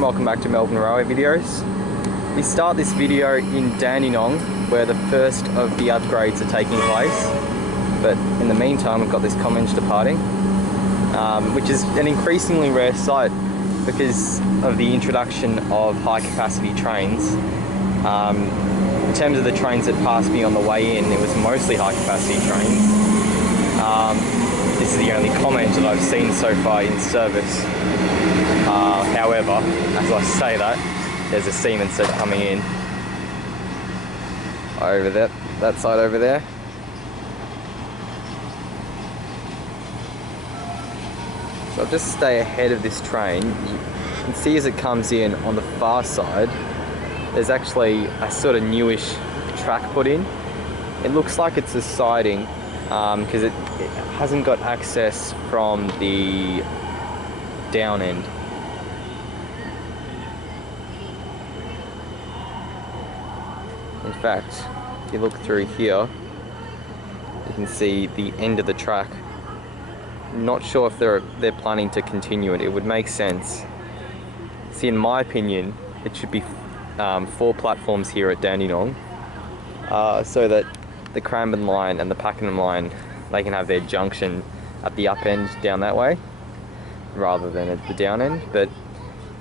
and welcome back to Melbourne Railway videos. We start this video in Dandenong, where the first of the upgrades are taking place. But in the meantime, we've got this common departing, which is an increasingly rare sight because of the introduction of high capacity trains. In terms of the trains that passed me on the way in, it was mostly high capacity trains. This is the only comment that I've seen so far in service. However, as I say that, there's a seaman set coming in over that side over there. So I'll just stay ahead of this train. You can see as it comes in on the far side, there's actually a sort of newish track put in. It looks like it's a siding because it hasn't got access from the down end. In fact, if you look through here, you can see the end of the track. Not sure if they're planning to continue it. It would make sense. See, in my opinion, it should be 4 platforms here at Dandenong, so that the Cranbourne Line and the Pakenham Line, they can have their junction at the up end down that way rather than at the down end. But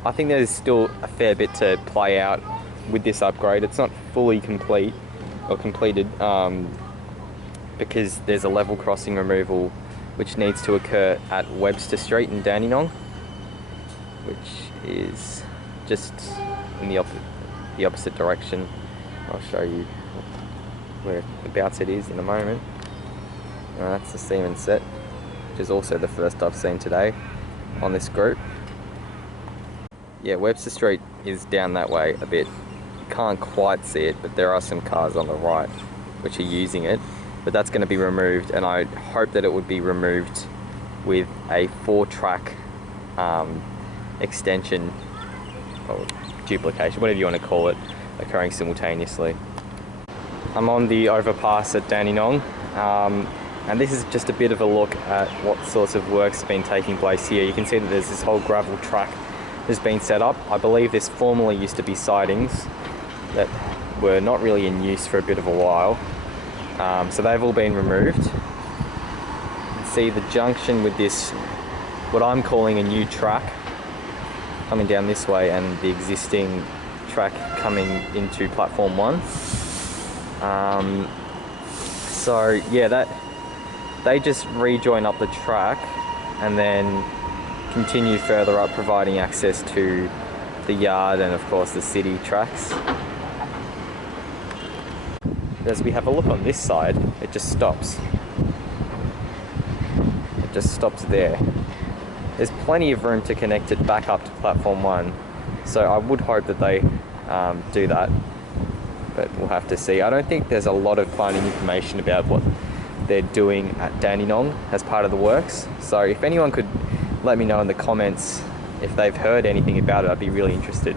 I think there's still a fair bit to play out with this upgrade. It's not fully complete or completed because there's a level crossing removal which needs to occur at Webster Street in Dandenong, which is just in the opposite direction. I'll show you whereabouts it is in a moment. That's the seaman set, which is also the first I've seen today on this group. Yeah, Webster Street is down that way a bit. You can't quite see it, but there are some cars on the right which are using it. But that's going to be removed, and I hope that it would be removed with a 4-track extension or duplication, whatever you want to call it, occurring simultaneously. I'm on the overpass at Dandenong, and this is just a bit of a look at what sorts of work's been taking place here. You can see that there's this whole gravel track that's been set up. I believe this formerly used to be sidings that were not really in use for a bit of a while. So they've all been removed. You can see the junction with this, what I'm calling a new track, coming down this way, and the existing track coming into platform 1. So yeah, they just rejoin up the track and then continue further up, providing access to the yard and of course the city tracks. As we have a look on this side, it just stops. It just stops there. There's plenty of room to connect it back up to platform 1, so I would hope that they do that, but we'll have to see. I don't think there's a lot of finding information about what they're doing at Dandenong as part of the works, so if anyone could let me know in the comments if they've heard anything about it, I'd be really interested.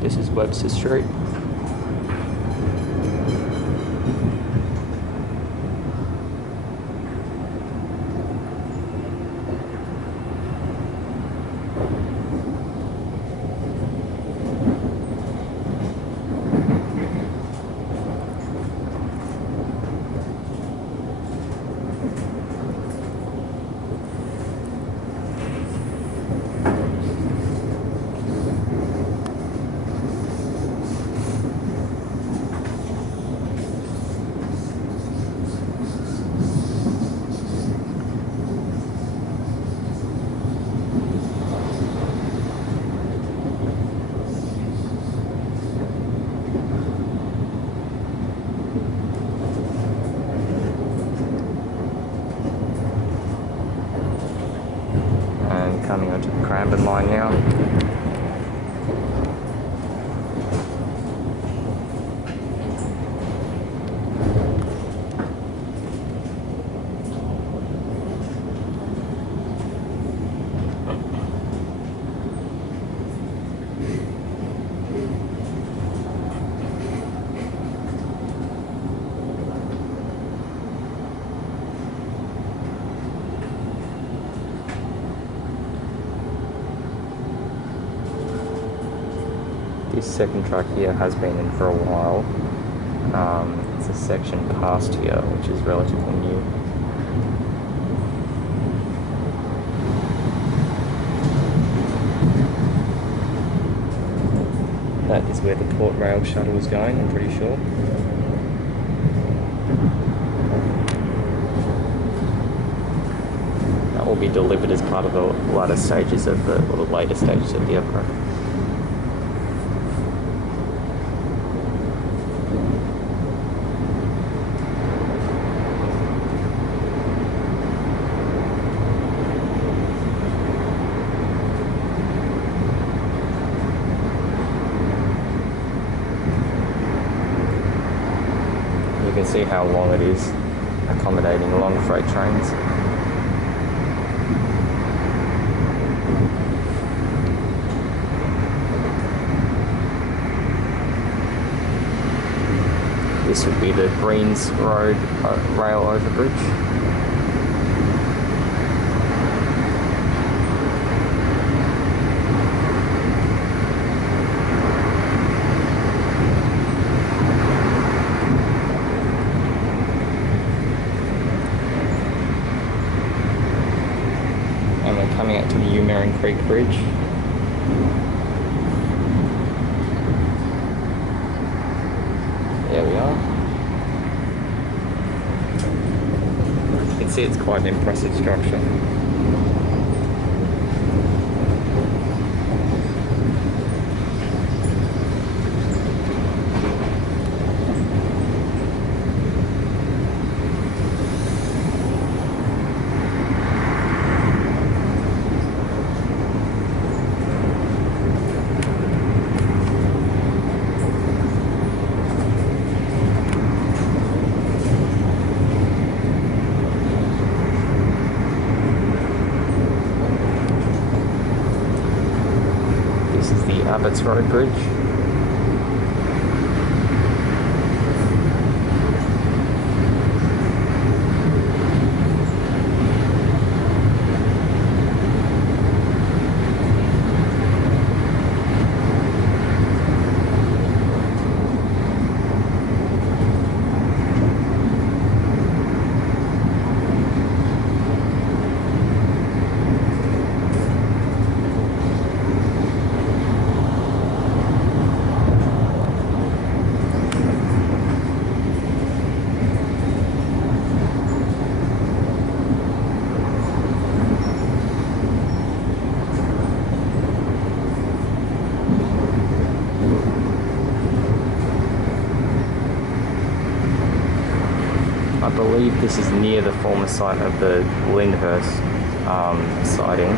This is Webster Street. Line now. This second track here has been in for a while. It's a section past here, which is relatively new. That is where the Port Rail shuttle is going, I'm pretty sure. That will be delivered as part of the latter stages of the, or the later stages of the upgrade. You can see how long it is, accommodating long freight trains. This would be the Greens Road rail overbridge. And we're coming out to the Eumemmerring Creek Bridge. There we are. You can see it's quite an impressive structure. Abbotts Road Bridge. I believe this is near the former site of the Lyndhurst siding,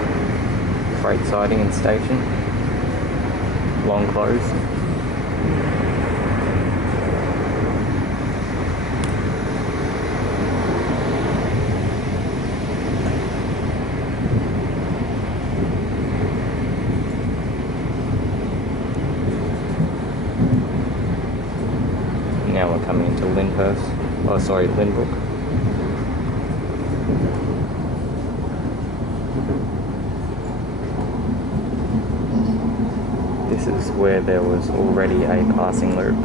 freight siding and station, long closed. Now we're coming into Lyndhurst. Oh, sorry, Lynbrook. This is where there was already a passing loop.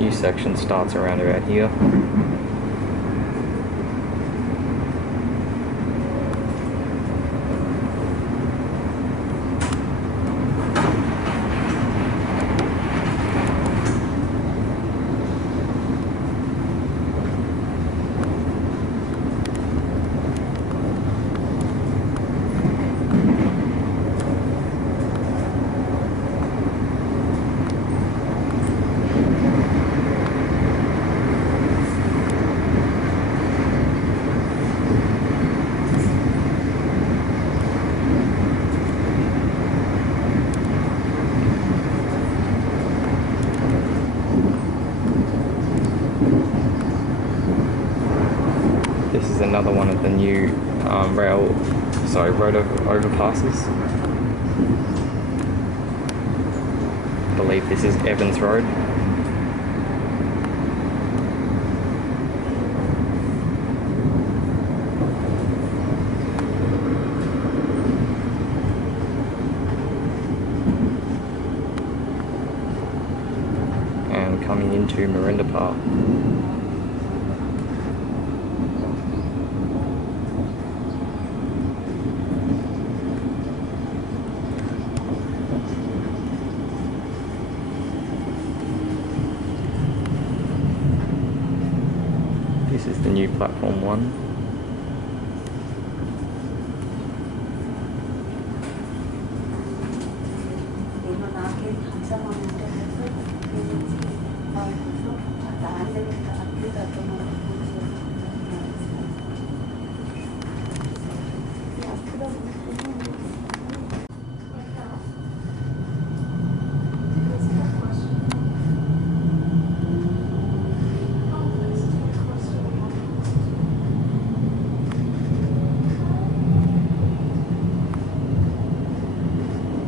new section starts around about here. This is another one of the new road overpasses. I believe this is Evans Road. And coming into Merinda Park. This is the new platform 1.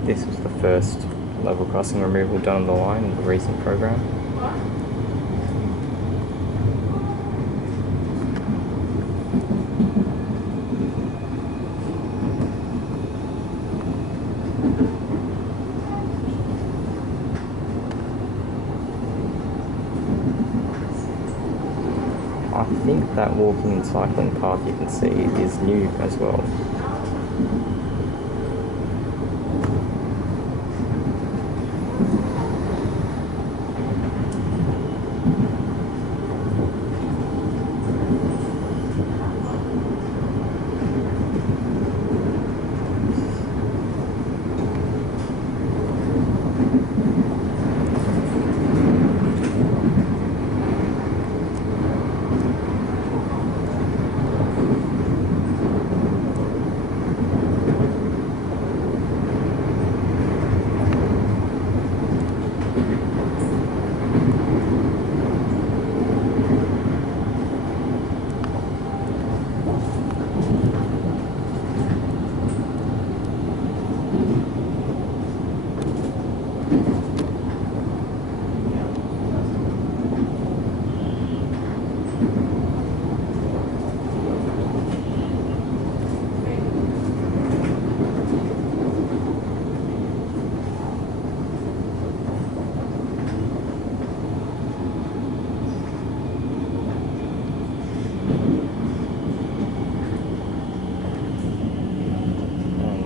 This was the first level crossing removal done on the line in the recent program. I think that walking and cycling path you can see is new as well.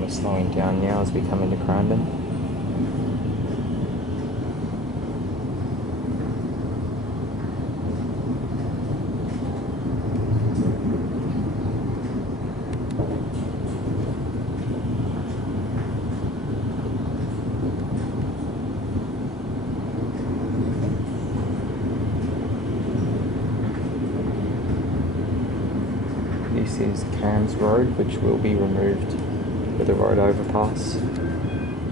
Slowing down now as we come into Cranbourne. This is Cams Road, which will be removed with a road overpass,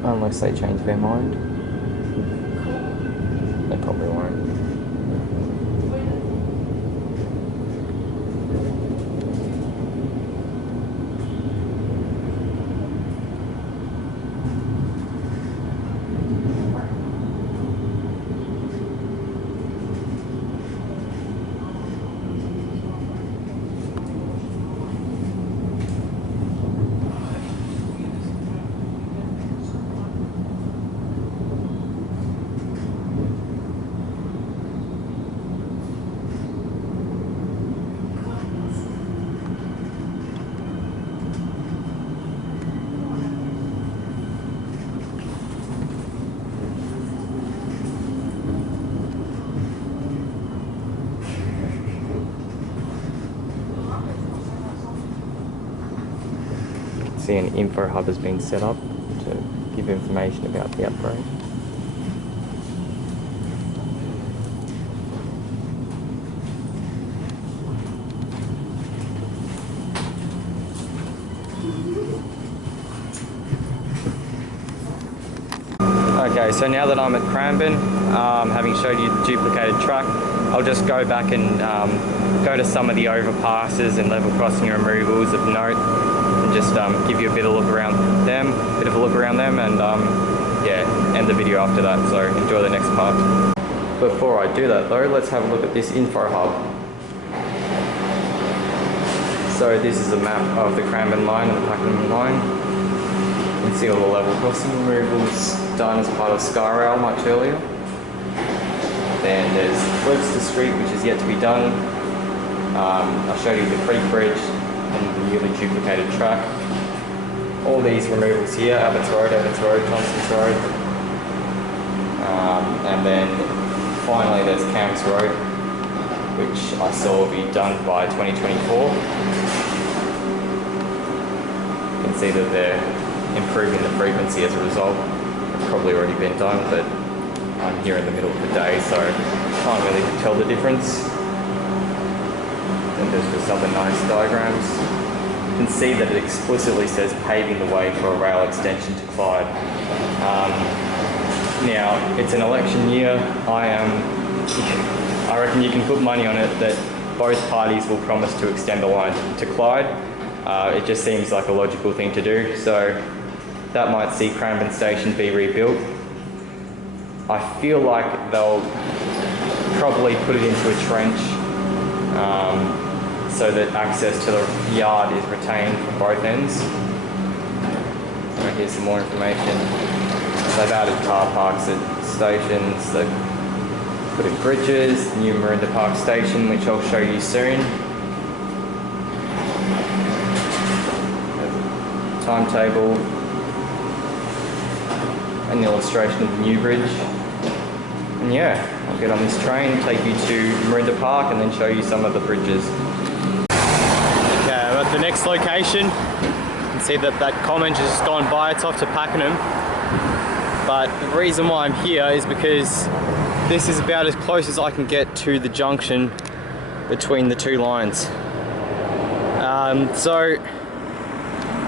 unless they change their mind. They probably won't. see an info hub has been set up to give information about the upgrade. Okay, so now that I'm at Cranbourne, having showed you the duplicated track, I'll just go back and go to some of the overpasses and level crossing removals of note, and just give you a bit of a look around them, and yeah, end the video after that. So enjoy the next part. Before I do that though, let's have a look at this info hub. So this is a map of the Cranbourne Line and the Pakenham Line. You can see all the level crossing removals done as part of Skyrail much earlier. Then there's Webster Street, which is yet to be done. I'll show you the Creek Bridge and the newly duplicated track. All these removals here, Abbotts Road, Johnson's Road. And then finally there's Camps Road, which I saw will be done by 2024. You can see that they're improving the frequency as a result. It's probably already been done, but I'm here in the middle of the day, so can't really tell the difference. And there's just other nice diagrams. You can see that it explicitly says paving the way for a rail extension to Clyde. Now, it's an election year. I reckon you can put money on it that both parties will promise to extend the line to Clyde. It just seems like a logical thing to do, so that might see Cranbourne Station be rebuilt. I feel like they'll probably put it into a trench so that access to the yard is retained from both ends. Here's some more information. They've added car parks at stations, they've put in bridges, new Merinda Park station, which I'll show you soon. Timetable, an illustration of the new bridge. And yeah, I'll get on this train, take you to Merinda Park, and then show you some of the bridges. Okay, I'm at the next location. You can see that that comment has just gone by. It's off to Pakenham. But the reason why I'm here is because this is about as close as I can get to the junction between the two lines. So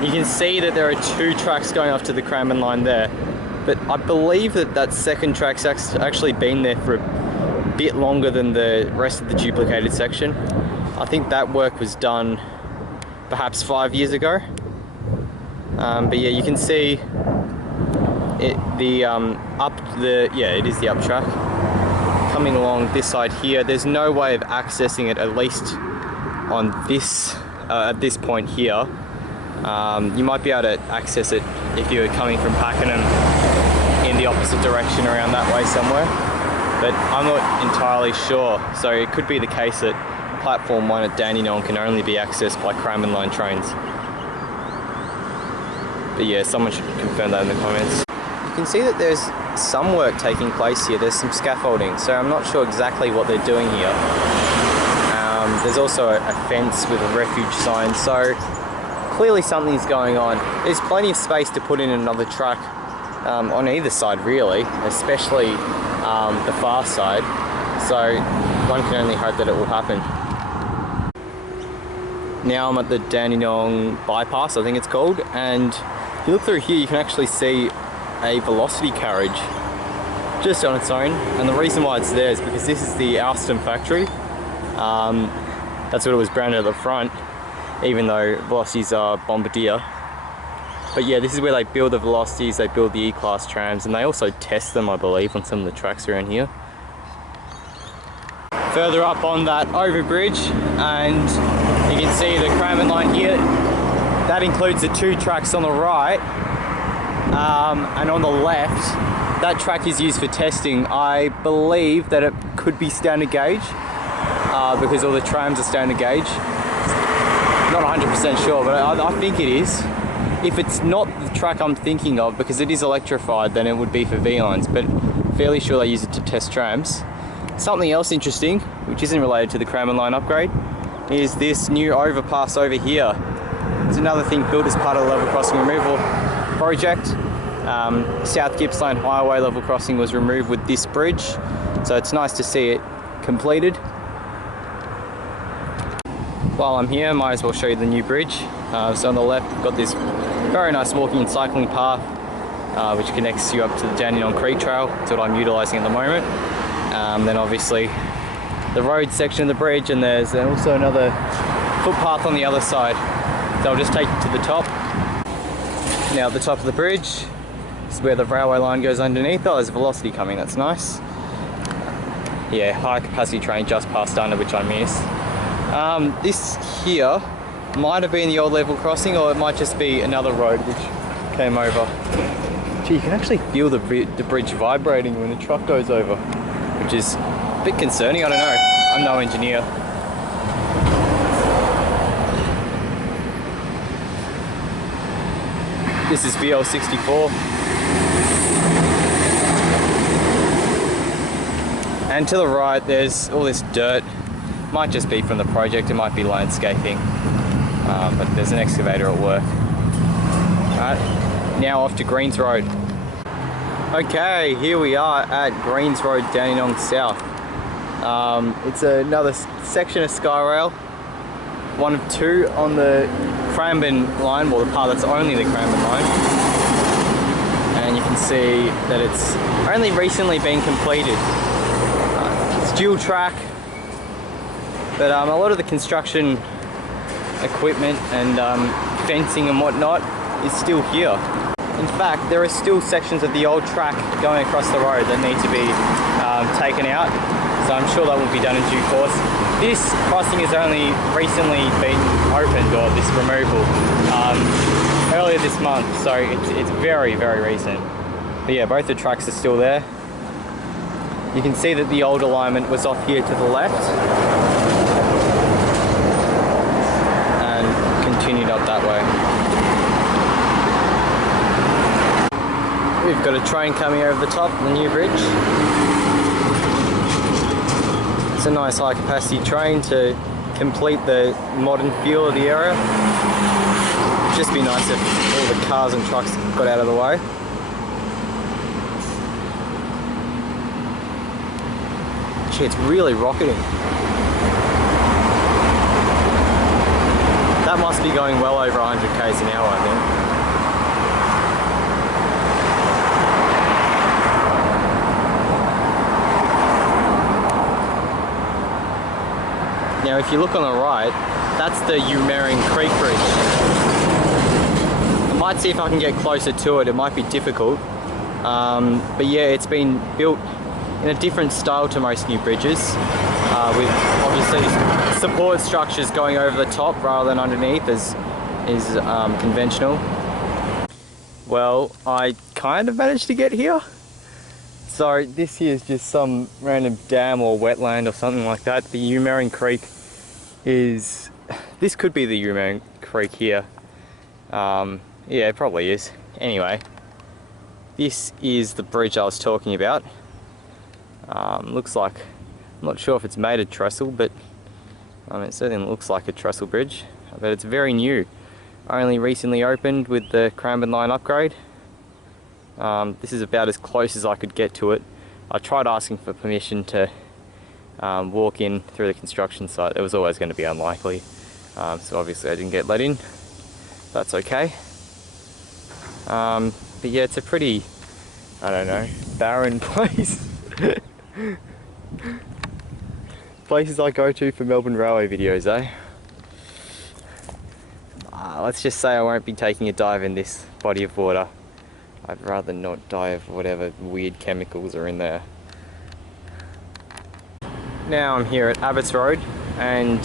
you can see that there are two tracks going off to the Cranbourne Line there. But I believe that that second track's actually been there for a bit longer than the rest of the duplicated section. I think that work was done perhaps 5 years ago. But yeah, you can see it, it is the up track coming along this side here. There's no way of accessing it, at least on this at this point here. You might be able to access it if you were coming from Pakenham in the opposite direction around that way somewhere, but I'm not entirely sure. So it could be the case that platform 1 at Dandenong can only be accessed by Cranbourne Line trains. But yeah, someone should confirm that in the comments. You can see that there's some work taking place here. There's some scaffolding, so I'm not sure exactly what they're doing here. There's also a fence with a refuge sign, so clearly something's going on. There's plenty of space to put in another track on either side really, especially the far side, so one can only hope that it will happen. Now I'm at the Dandenong Bypass, I think it's called, and if you look through here you can actually see a velocity carriage just on its own, and the reason why it's there is because this is the Alstom factory. That's what it was branded at the front, even though velocities are Bombardier. But yeah, this is where they build the velocities, they build the E-Class trams, and they also test them, I believe, on some of the tracks around here. Further up on that overbridge, and you can see the Cranbourne Line here. That includes the two tracks on the right, and on the left, that track is used for testing. I believe that it could be standard gauge, because all the trams are standard gauge. Not 100% sure, but I think it is. If it's not the track I'm thinking of, because it is electrified, then it would be for V-lines, but fairly sure they use it to test trams. Something else interesting, which isn't related to the Cranbourne Line upgrade, is this new overpass over here. It's another thing built as part of the level crossing removal project. South Gippsland Highway level crossing was removed with this bridge, so it's nice to see it completed. While I'm here, I might as well show you the new bridge. So on the left, we've got this very nice walking and cycling path, which connects you up to the Dandenong Creek Trail. That's what I'm utilising at the moment. Then obviously the road section of the bridge, and there's also another footpath on the other side. So I'll just take you to the top. Now at the top of the bridge is where the railway line goes underneath. Oh, there's velocity coming, that's nice. Yeah, high capacity train just passed under, which I missed. This here might have been the old level crossing, or it might just be another road which came over. Gee, you can actually feel the bridge vibrating when the truck goes over, which is a bit concerning. I don't know, I'm no engineer. This is VL64. And to the right there's all this dirt. Might just be from the project, it might be landscaping, but there's an excavator at work. Alright, now off to Greens Road. Okay, here we are at Greens Road, Dandenong South. It's another section of Skyrail, one of two on the Cranbourne Line, well the part that's only the Cranbourne Line. And you can see that it's only recently been completed. It's dual track, but a lot of the construction equipment and fencing and whatnot is still here. In fact, there are still sections of the old track going across the road that need to be taken out, so I'm sure that will be done in due course. This crossing has only recently been opened, or this removal, earlier this month, so it's very, very recent. But yeah, both the tracks are still there. You can see that the old alignment was off here to the left and continued up that way. We've got a train coming over the top of the new bridge. It's a nice high capacity train to complete the modern feel of the area. It'd just be nice if all the cars and trucks got out of the way. Gee, it's really rocketing. That must be going well over 100 k's an hour, I think. Now if you look on the right, that's the Eumemmerring Creek Bridge. I might see if I can get closer to it, it might be difficult. But yeah, it's been built in a different style to most new bridges, with obviously support structures going over the top rather than underneath as is conventional. Well, I kind of managed to get here. So this here is just some random dam or wetland or something like that. The Eumemmerring Creek is, this could be the Eumemmerring Creek here. Yeah, it probably is. Anyway, this is the bridge I was talking about. Looks like, I'm not sure if it's made of trestle, but it certainly looks like a trestle bridge. But it's very new, only recently opened with the Cranbourne Line Upgrade. This is about as close as I could get to it. I tried asking for permission to walk in through the construction site. It was always going to be unlikely, so obviously I didn't get let in. That's okay. But yeah, it's a pretty, I don't know, barren place. Places I go to for Melbourne Railway videos, eh? Let's just say I won't be taking a dive in this body of water. I'd rather not die of whatever weird chemicals are in there. Now I'm here at Abbotts Road, and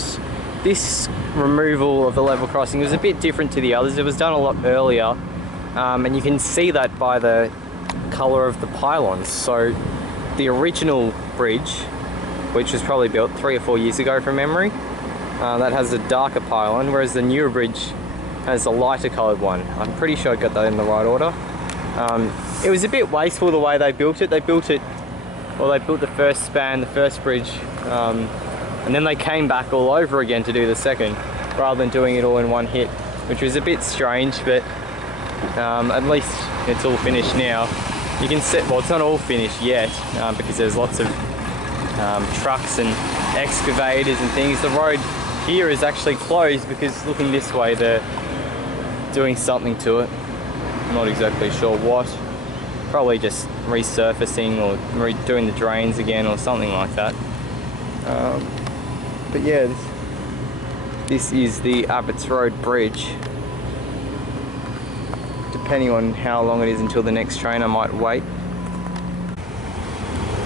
this removal of the level crossing was a bit different to the others. It was done a lot earlier, and you can see that by the colour of the pylons. So the original bridge, which was probably built 3 or 4 years ago from memory, that has a darker pylon, whereas the newer bridge has a lighter coloured one. I'm pretty sure I got that in the right order. It was a bit wasteful the way they built it. They built the first span, the first bridge, and then they came back all over again to do the second, rather than doing it all in one hit. which was a bit strange, but at least it's all finished now. You can see, well, it's not all finished yet because there's lots of trucks and excavators and things. The road here is actually closed because looking this way they're doing something to it. I'm not exactly sure what. Probably just resurfacing or redoing the drains again or something like that. But yeah, this is the Abbotts Road bridge. Depending on how long it is until the next train, I might wait.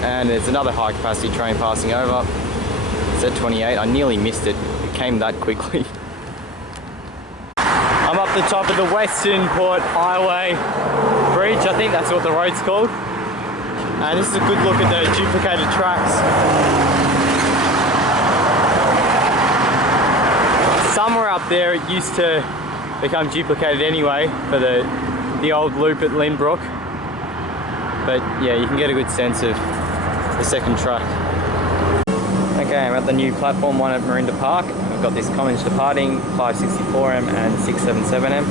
And there's another high capacity train passing over. It's at 28. I nearly missed it. It came that quickly. I'm up the top of the Western Port Highway bridge. I think that's what the road's called. And this is a good look at the duplicated tracks. Somewhere up there it used to become duplicated anyway for the old loop at Lynbrook. But yeah, you can get a good sense of the second track. Okay, I'm at the new platform 1 at Merinda Park. I've got this Commons departing 564M and 677M.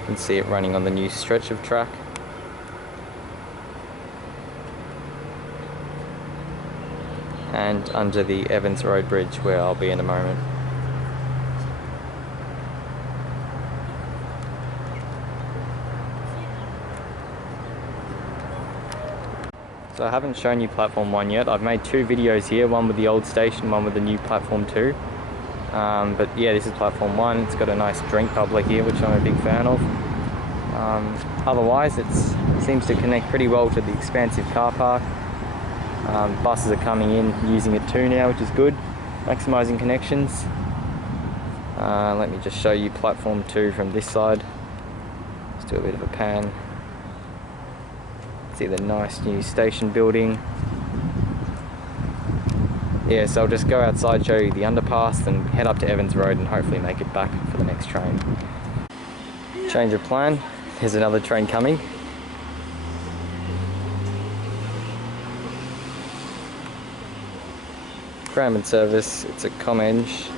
You can see it running on the new stretch of track. And under the Abbotts Road bridge where I'll be in a moment. So I haven't shown you platform 1 yet. I've made 2 videos here, one with the old station, one with the new platform 2. But yeah, this is platform 1. It's got a nice drink bubbler here, which I'm a big fan of. Otherwise, it seems to connect pretty well to the expansive car park. Buses are coming in using it too now, which is good, maximising connections. Let me just show you platform 2 from this side. Let's do a bit of a pan. See the nice new station building. Yeah, so I'll just go outside, show you the underpass, then head up to Abbotts Road and hopefully make it back for the next train. Change of plan, there's another train coming. Cranbourne service, it's a Comenge.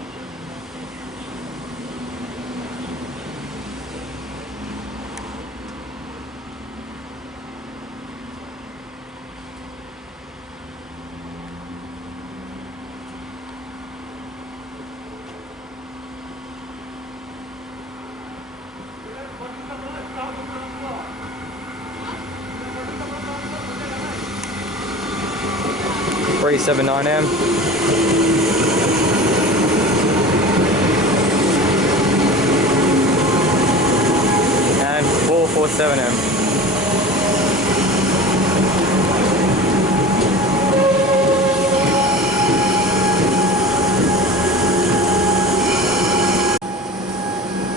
.379M. And 447M.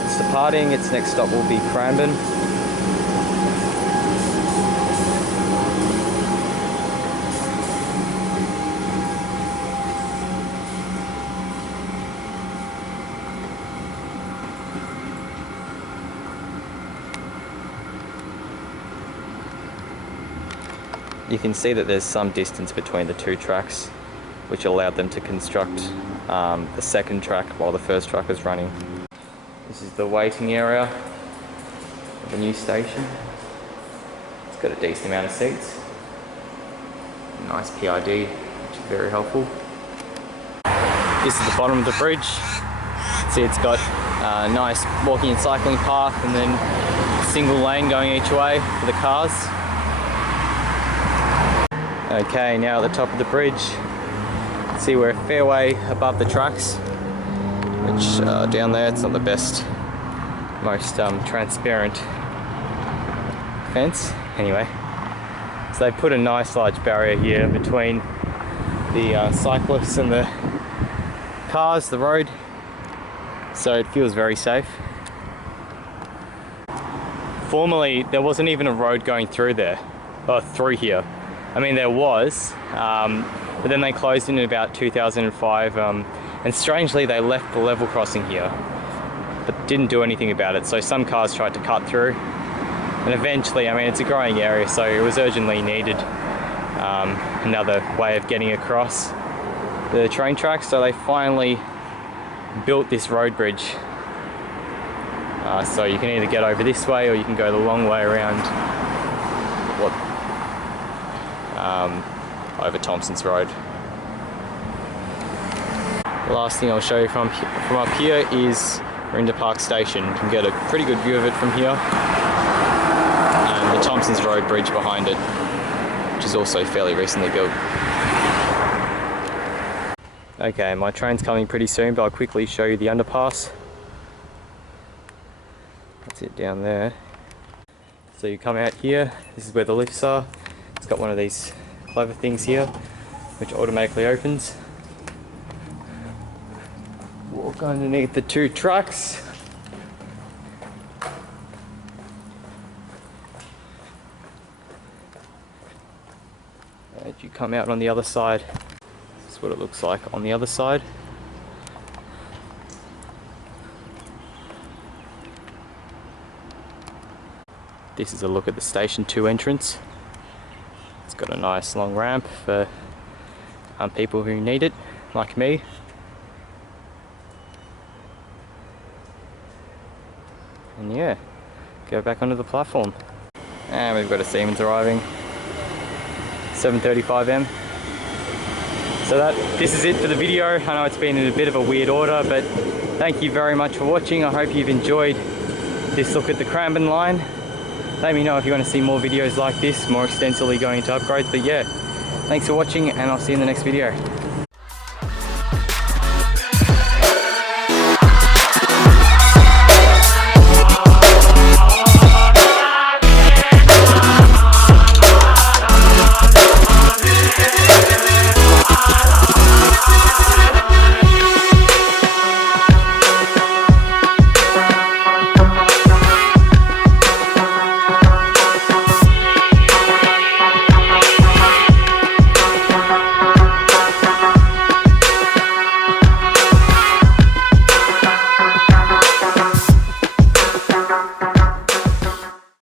It's departing, its next stop will be Cranbourne. You can see that there's some distance between the 2 tracks, which allowed them to construct the second track while the first track was running. This is the waiting area of the new station. It's got a decent amount of seats. Nice PID, which is very helpful. This is the bottom of the bridge. See, it's got a nice walking and cycling path and then a single lane going each way for the cars. Okay, now at the top of the bridge, see we're a fair way above the tracks, which down there it's not the best, most transparent fence. Anyway, so they put a nice large barrier here between the cyclists and the cars, the road, so it feels very safe. Formerly, there wasn't even a road going through there, or through here. I mean, there was, but then they closed in about 2005, and strangely they left the level crossing here, but didn't do anything about it. So some cars tried to cut through, and eventually, I mean, it's a growing area, so it was urgently needed another way of getting across the train tracks. So they finally built this road bridge. So you can either get over this way or you can go the long way around over Thompson's Road. The last thing I'll show you from up here is Merinda Park Station. You can get a pretty good view of it from here. And the Thompson's Road bridge behind it, which is also fairly recently built. Okay, my train's coming pretty soon, but I'll quickly show you the underpass. That's it down there. So you come out here, this is where the lifts are. It's got one of these clever things here, which automatically opens. Walk underneath the two trucks. And you come out on the other side. This is what it looks like on the other side. This is a look at the Station 2 entrance. It's got a nice long ramp for people who need it, like me. And yeah, go back onto the platform. And we've got a Siemens arriving. 7:35 am. So this is it for the video. I know it's been in a bit of a weird order, but thank you very much for watching. I hope you've enjoyed this look at the Cranbourne Line. Let me know if you want to see more videos like this, more extensively going into upgrades. But yeah, thanks for watching, and I'll see you in the next video.